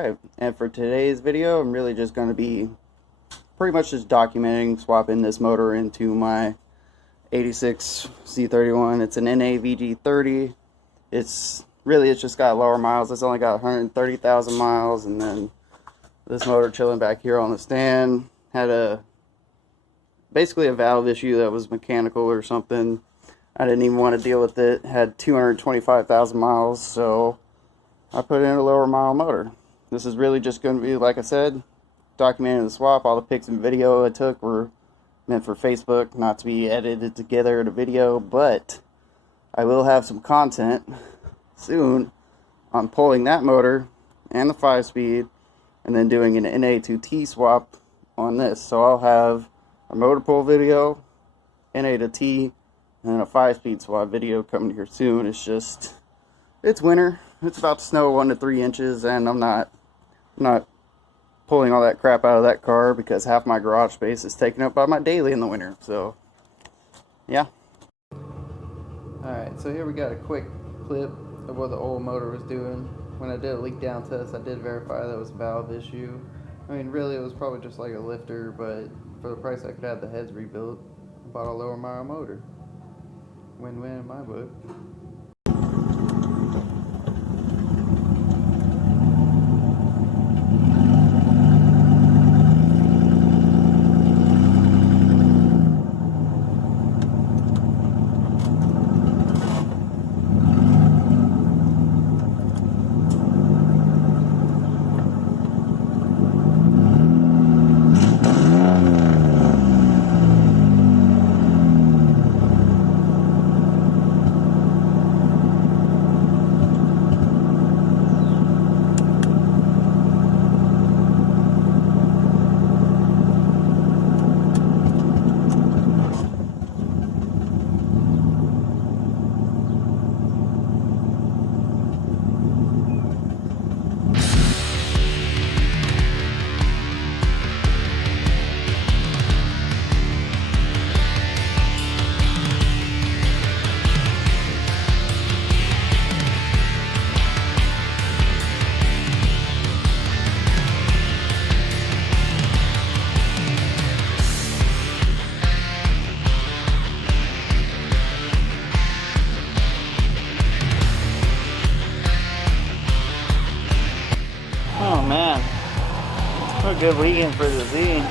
Alright, and for today's video, I'm really just going to be pretty much just documenting swapping this motor into my 86 Z31. It's an NA VG30. It's just got lower miles. It's only got 130,000 miles, and then this motor chilling back here on the stand had basically a valve issue that was mechanical or something. I didn't even want to deal with it. Had 225,000 miles, so I put in a lower mile motor. This is really just going to be, like I said, documenting the swap. All the pics and video I took were meant for Facebook, not to be edited together in a video, but I will have some content soon on pulling that motor and the 5-speed and then doing an NA to T swap on this. So I'll have a motor pull video, NA to T, and then a 5-speed swap video coming here soon. It's winter. It's about to snow 1 to 3 inches, and I'm not pulling all that crap out of that car because half my garage space is taken up by my daily in the winter. So, yeah. Alright, so here we got a quick clip of what the old motor was doing. When I did a leak down test, I did verify that it was a valve issue. I mean, really, it was probably just like a lifter, but for the price I could have the heads rebuilt, I bought a lower mile motor. Win-win in my book. Oh man, what a good weekend for the Z.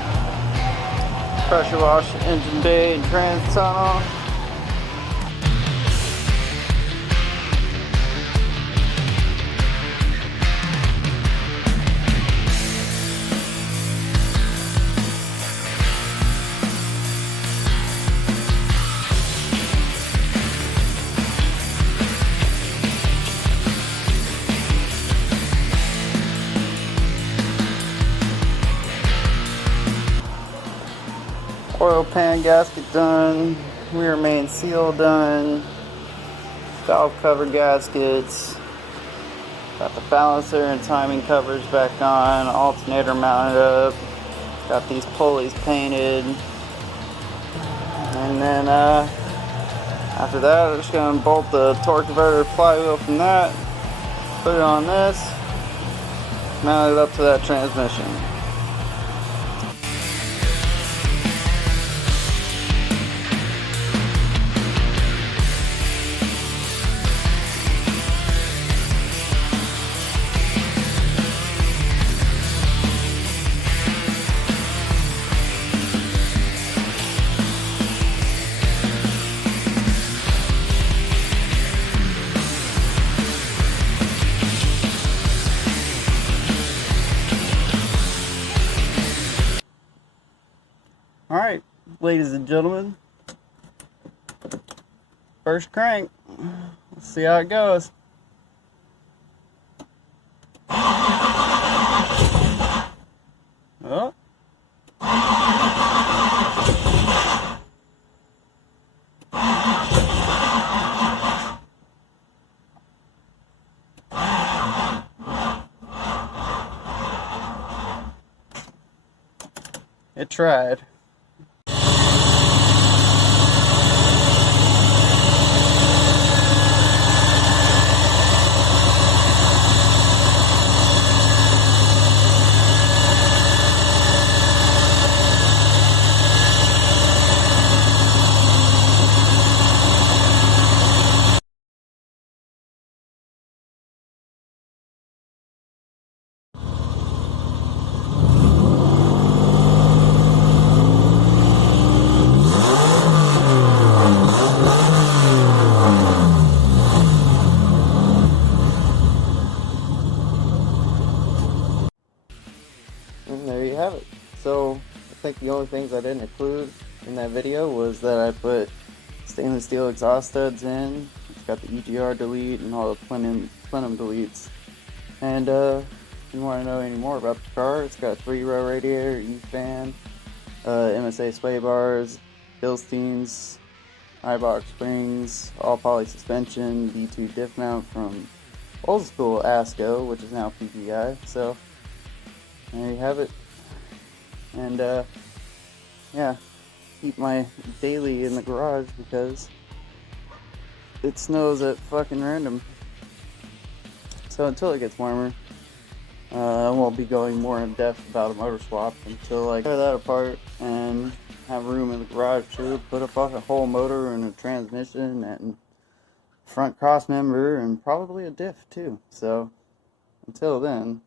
Pressure wash, engine bay, and trans tunnel. Oil pan gasket done, rear main seal done, valve cover gaskets, got the balancer and timing covers back on, alternator mounted up, got these pulleys painted, and then after that I'm just going to bolt the torque converter flywheel from that, put it on this, mount it up to that transmission. Alright, ladies and gentlemen, first crank. Let's see how it goes. Oh. It tried. think the only things I didn't include in that video was that I put stainless steel exhaust studs in. It's got the EGR delete and all the plenum deletes. And if you want to know any more about the car, it's got a 3-row radiator, E-fan, MSA sway bars, Bilsteins, Eyebox springs, all poly suspension, V2 diff mount from old school ASCO, which is now PPI. So there you have it. And yeah, keep my daily in the garage because it snows at fucking random. So until it gets warmer, I won't be going more in depth about a motor swap until I tear that apart and have room in the garage to put a fucking whole motor and a transmission and front cross member and probably a diff too. So until then,